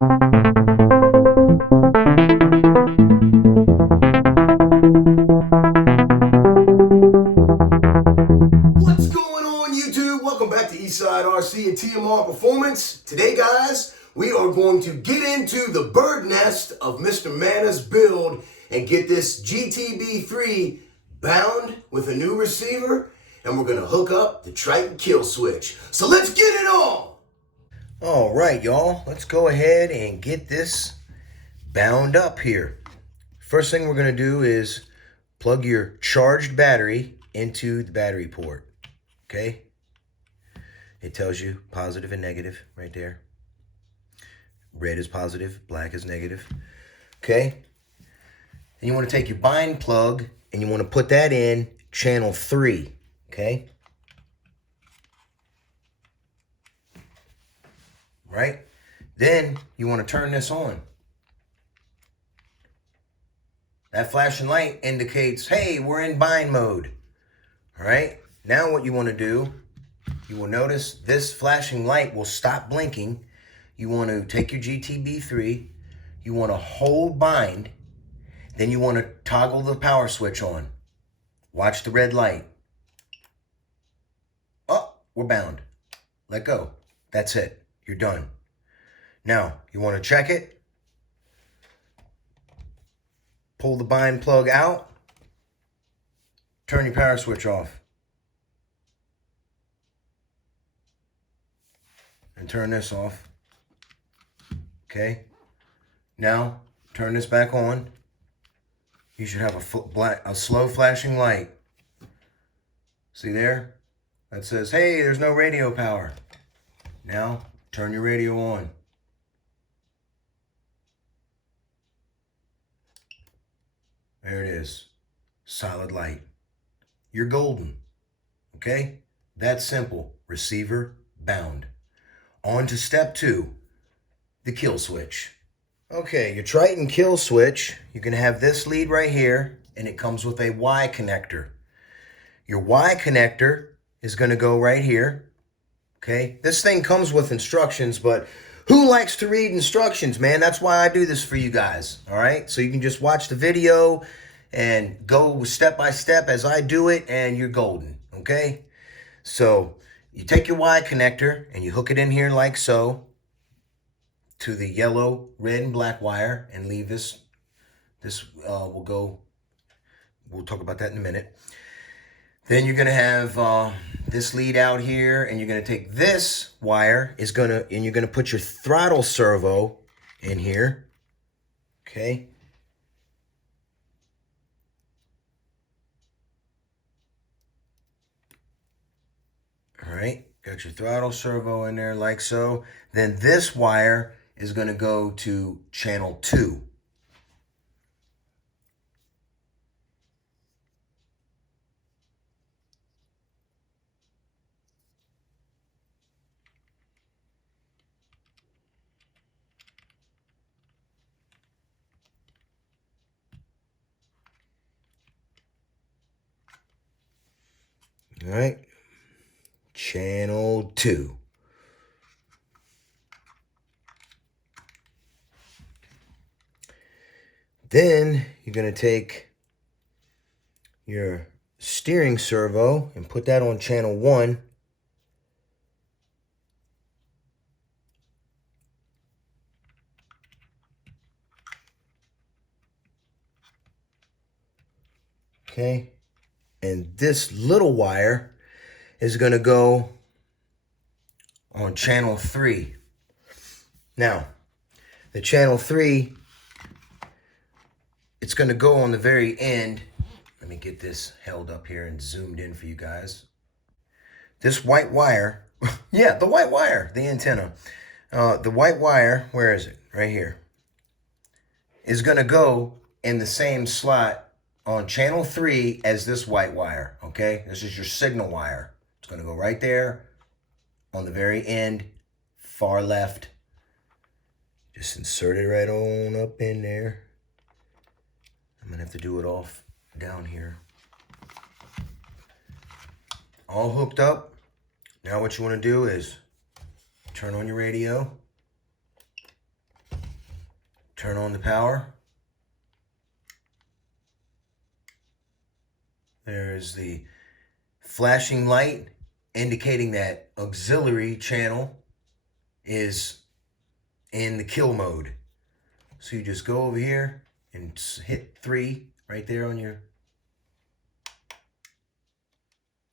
What's going on, YouTube? Welcome back to Eastside RC and TMR Performance. Today, guys, we are going to get into the bird nest of Mr. Manna's build and get this GT3B bound with a new receiver, and we're going to hook up the Triton kill switch. So let's get it on! All right, y'all, let's go ahead and get this bound up here. First thing we're going to do is plug your charged battery into the battery port. Okay, it tells you positive and negative right there. Red is positive, black is negative. Okay, and you want to take your bind plug and you want to put that in channel 3. Okay, right, then you want to turn this on. That flashing light indicates, hey, we're in bind mode. All right, now what you want to do, you will notice this flashing light will stop blinking. You want to take your GT3B, you want to hold bind, then you want to toggle the power switch on. Watch the red light. Oh, we're bound. Let go. That's it. You're done. Now, you want to check it. Pull the bind plug out. Turn your power switch off. And turn this off. Okay. Now, turn this back on. You should have a slow flashing light. See there? That says, hey, there's no radio power. Now, turn your radio on. There it is. Solid light. You're golden. Okay? That's simple. Receiver bound. On to step 2, the kill switch. Okay, your Triton kill switch, you're going to have this lead right here, and it comes with a Y connector. Your Y connector is going to go right here. Okay? This thing comes with instructions, but who likes to read instructions, man? That's why I do this for you guys. All right? So you can just watch the video and go step by step as I do it, and you're golden, okay? So you take your Y connector and you hook it in here like so to the yellow, red, and black wire, and leave this. We'll talk about that in a minute. Then you're gonna have this lead out here, and you're gonna take this wire, and you're gonna put your throttle servo in here, okay? All right, got your throttle servo in there like so. Then this wire is going to go to channel 2. All right, channel 2. Then you're going to take your steering servo and put that on channel 1. Okay, and this little wire is going to go on channel 3. Now, the channel 3, it's going to go on the very end. Let me get this held up here and zoomed in for you guys. This white wire, yeah, the white wire, the antenna. The white wire, where is it? Right here. Is going to go in the same slot on channel 3 as this white wire, okay? This is your signal wire. It's going to go right there on the very end, far left. Just insert it right on up in there. I'm going to have to do it off down here. All hooked up. Now what you want to do is turn on your radio. Turn on the power. There's the flashing light indicating that auxiliary channel is in the kill mode. So you just go over here and hit 3 right there on your,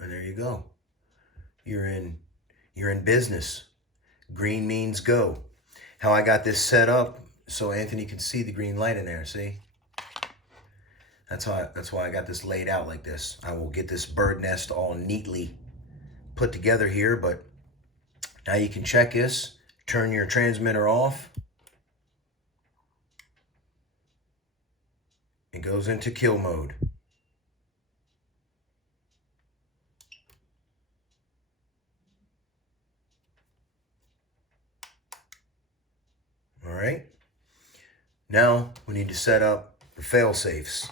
and there you go. You're in business. Green means go. How I got this set up so Anthony can see the green light in there, see? That's why I got this laid out like this. I will get this bird nest all neatly put together here, but now you can check this. Turn your transmitter off. It goes into kill mode. All right. Now we need to set up the fail safes.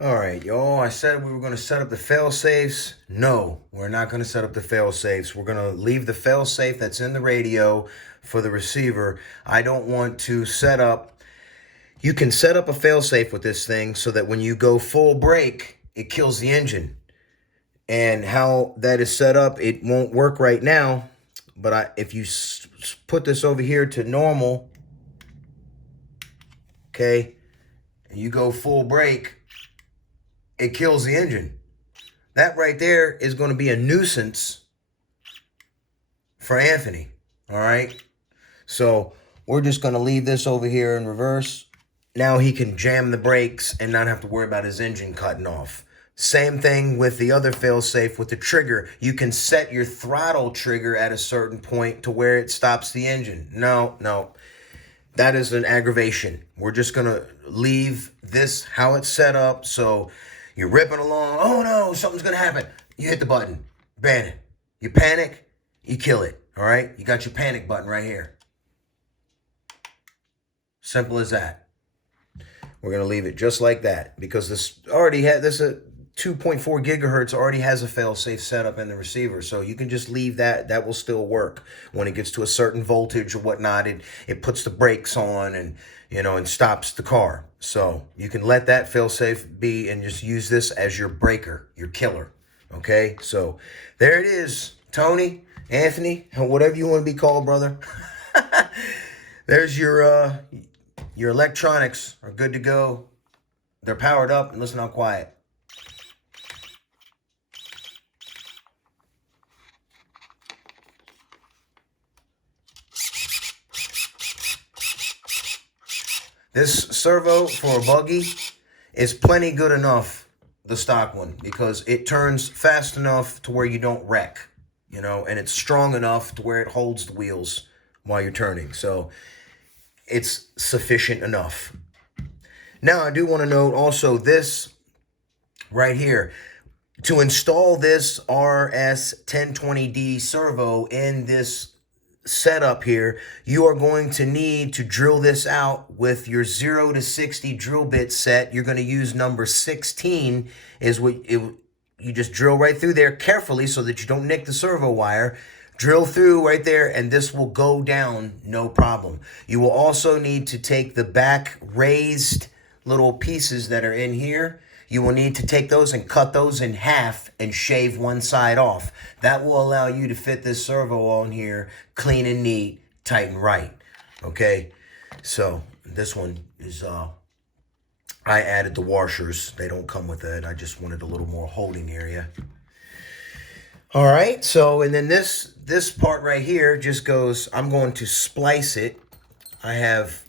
All right, y'all, I said we were going to set up the fail safes. No, we're not going to set up the fail safes. We're going to leave the fail safe that's in the radio for the receiver. I don't want to set up. You can set up a fail safe with this thing so that when you go full brake, it kills the engine. And how that is set up, it won't work right now. But if you put this over here to normal, okay, and you go full brake, it kills the engine. That right there is going to be a nuisance for Anthony. All right. So we're just going to leave this over here in reverse. Now he can jam the brakes and not have to worry about his engine cutting off. Same thing with the other failsafe with the trigger. You can set your throttle trigger at a certain point to where it stops the engine. No. That is an aggravation. We're just going to leave this how it's set up. So you're ripping along. Oh, no, something's going to happen. You hit the button. Ban it. You panic, you kill it. All right? You got your panic button right here. Simple as that. We're going to leave it just like that because this already had this 2.4 gigahertz already has a fail-safe setup in the receiver. So you can just leave that. That will still work. When it gets to a certain voltage or whatnot, it puts the brakes on and, and stops the car. So you can let that fail-safe be and just use this as your breaker, your killer. Okay? So there it is. Tony, Anthony, whatever you want to be called, brother. There's your electronics are good to go. They're powered up and listen how quiet. This servo for a buggy is plenty good enough, the stock one, because it turns fast enough to where you don't wreck, and it's strong enough to where it holds the wheels while you're turning. So it's sufficient enough. Now, I do want to note also right here. To install this RS1020D servo in this setup here, you are going to need to drill this out with your 0 to 60 drill bit set. You're going to use number 16 is what you just drill right through there carefully so that you don't nick the servo wire. Drill through right there and this will go down no problem. You will also need to take the back raised little pieces that are in here. You will need to take those and cut those in half and shave one side off. That will allow you to fit this servo on here clean and neat, tight and right. Okay, so this one is, I added the washers. They don't come with it. I just wanted a little more holding area. All right, so and then this part right here just goes, I'm going to splice it. I have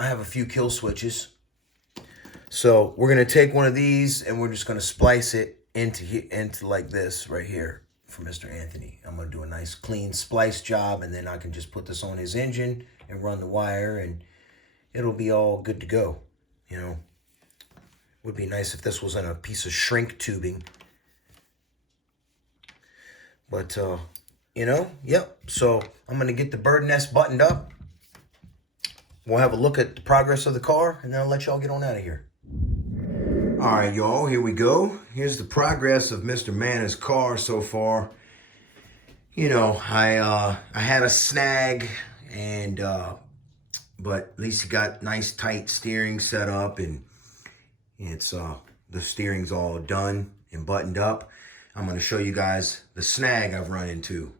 a few kill switches. So we're going to take one of these and we're just going to splice it into like this right here for Mr. Anthony. I'm going to do a nice clean splice job and then I can just put this on his engine and run the wire and it'll be all good to go. Would be nice if this was in a piece of shrink tubing. But, yep. So I'm going to get the bird nest buttoned up. We'll have a look at the progress of the car and then I'll let y'all get on out of here. All right, y'all, here we go. Here's the progress of Mr. Manna's car so far. I had a snag and but at least you got nice tight steering set up, and it's the steering's all done and buttoned up. I'm going to show you guys the snag I've run into.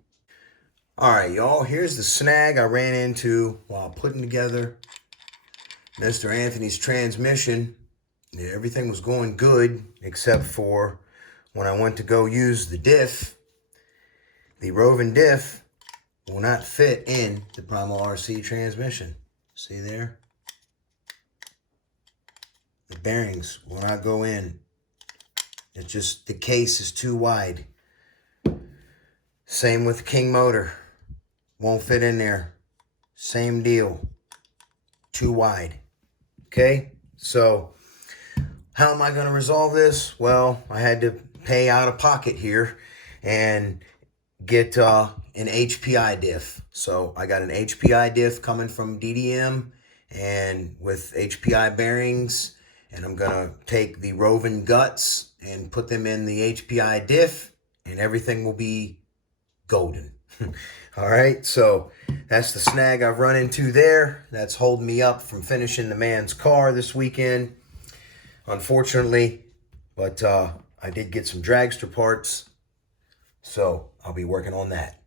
All right, y'all, here's the snag I ran into while putting together Mr. Anthony's transmission. Yeah, everything was going good except for when I went to go use the diff. The roving diff will not fit in the Primal RC transmission. See there? The bearings will not go in. It's just the case is too wide. Same with King motor. Won't fit in there. Same deal. Too wide. Okay? So, how am I going to resolve this? Well, I had to pay out of pocket here and get an HPI diff. So, I got an HPI diff coming from DDM and with HPI bearings. And I'm going to take the roving guts and put them in the HPI diff, and everything will be golden. All right, so that's the snag I've run into there. That's holding me up from finishing the man's car this weekend, unfortunately. But I did get some dragster parts, so I'll be working on that.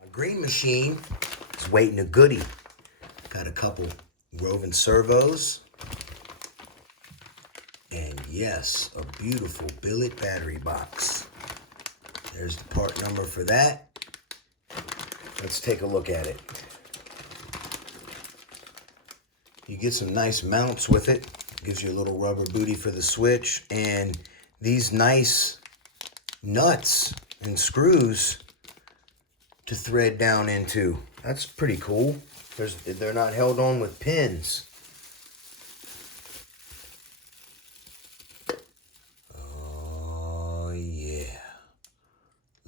My green machine is waiting a goodie. Got a couple roving servos. And yes, a beautiful billet battery box. There's the part number for that. Let's take a look at it. You get some nice mounts with it. Gives you a little rubber booty for the switch. And these nice nuts and screws to thread down into. That's pretty cool. They're not held on with pins.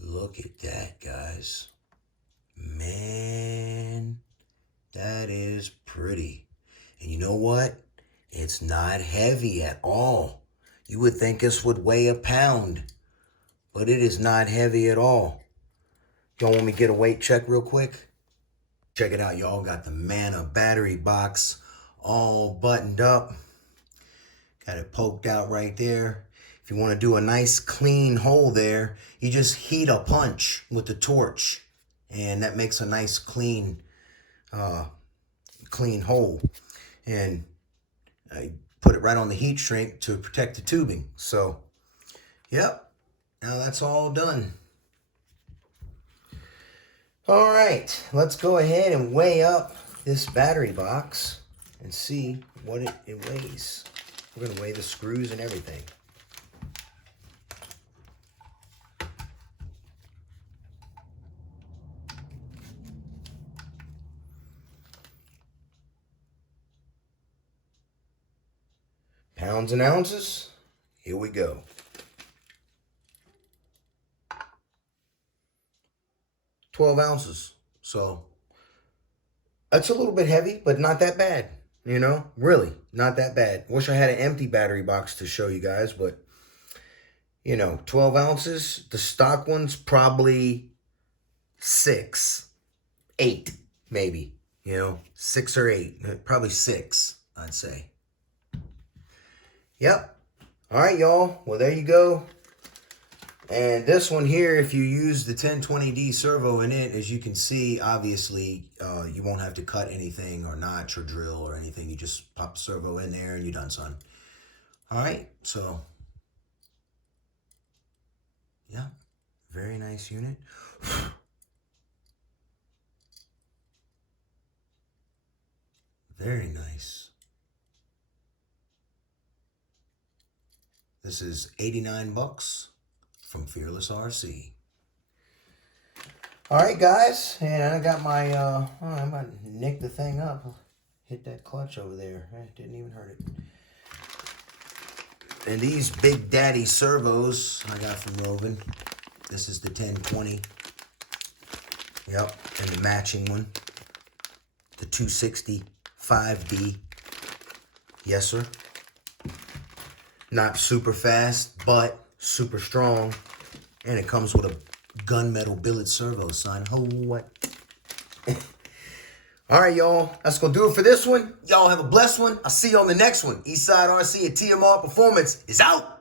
Look at that, guys. Man, that is pretty. And you know what? It's not heavy at all. You would think this would weigh a pound, but it is not heavy at all. Y'all want me to get a weight check real quick? Check it out, y'all. Got the Manna battery box all buttoned up. Got it poked out right there. If you want to do a nice clean hole there, you just heat a punch with the torch, and that makes a nice clean hole. And I put it right on the heat shrink to protect the tubing. So, yep, now that's all done. All right, let's go ahead and weigh up this battery box and see what it weighs. We're going to weigh the screws and everything. Pounds and ounces, here we go. 12 ounces. So that's a little bit heavy, but not that bad. You know, really not that bad. Wish I had an empty battery box to show you guys, but you know, 12 ounces. The stock one's probably 6, 8, maybe. You know, 6 or 8, probably 6, I'd say. Yep. All right, y'all. Well, there you go. And this one here, if you use the 1020D servo in it, as you can see, obviously, you won't have to cut anything or notch or drill or anything. You just pop the servo in there and you're done, son. All right. So, yeah. Very nice unit. Very nice. This is 89 bucks from Fearless RC. All right, guys, and I got my, I'm about to nick the thing up. Hit that clutch over there. Didn't even hurt it. And these Big Daddy servos I got from Rovin. This is the 1020. Yep, and the matching one. The 260 5D. Yes, sir. Not super fast, but super strong. And it comes with a gunmetal billet servo, son. Oh, what? All right, y'all. That's going to do it for this one. Y'all have a blessed one. I'll see you on the next one. Eastside RC and TMR Performance is out.